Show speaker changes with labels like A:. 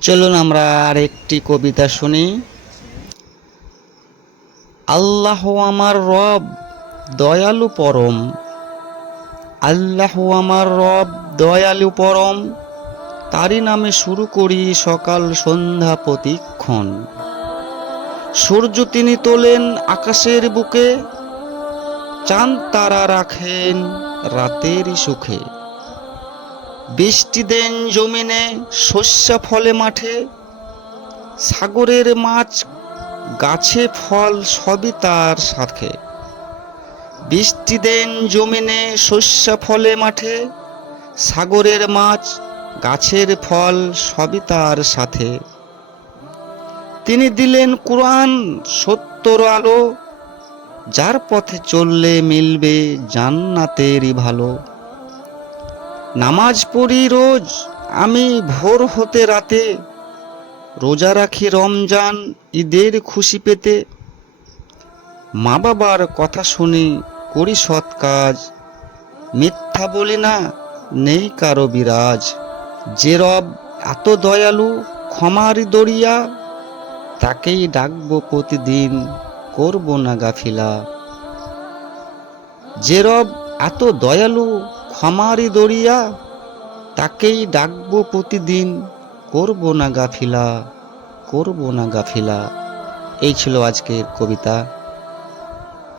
A: চলুন আমরা আরেকটি কবিতা শুনি। আল্লাহ আমার রব, দয়ালু পরম। আল্লাহ আমার রব, দয়ালু পরম। তারই নামে শুরু করি সকাল সন্ধ্যা প্রতিক্ষণ। সূর্য তিনি তোলেন আকাশের বুকে, চাঁদ তারা রাখেন রাতেরই সুখে। বৃষ্টি দেন জমিনে, শস্য ফলে মাঠে। সাগরের মাছ, গাছে ফল, সবই তার সাথে। বৃষ্টি দেন জমিনে, শস্য ফলে মাঠে। সাগরের মাছ, গাছের ফল, সবই তার সাথে। তিনি দিলেন কোরআন, সত্যর আলো। যার পথে চললে মিলবে জান্নাতেরই ভালো। নামাজ পড়ি রোজ, আমি ভোর হতে রাতে। রোজা রাখি রমজান, ঈদের খুশি পেতে। মা বাবার কথা শুনি করি সৎ কাজ। মিথ্যা বলি না, নেই কারও বিরাজ। যে রব এত দয়ালু, ক্ষমারি দরিয়া, তাকেই ডাকবো প্রতিদিন, করব না গাফিলা। যে রব এত দয়ালু ক্ষমারি দড়িয়া তাকেই ডাকবো প্রতিদিন করব না গাফিলা করব না গাফিলা এই ছিল আজকের কবিতা।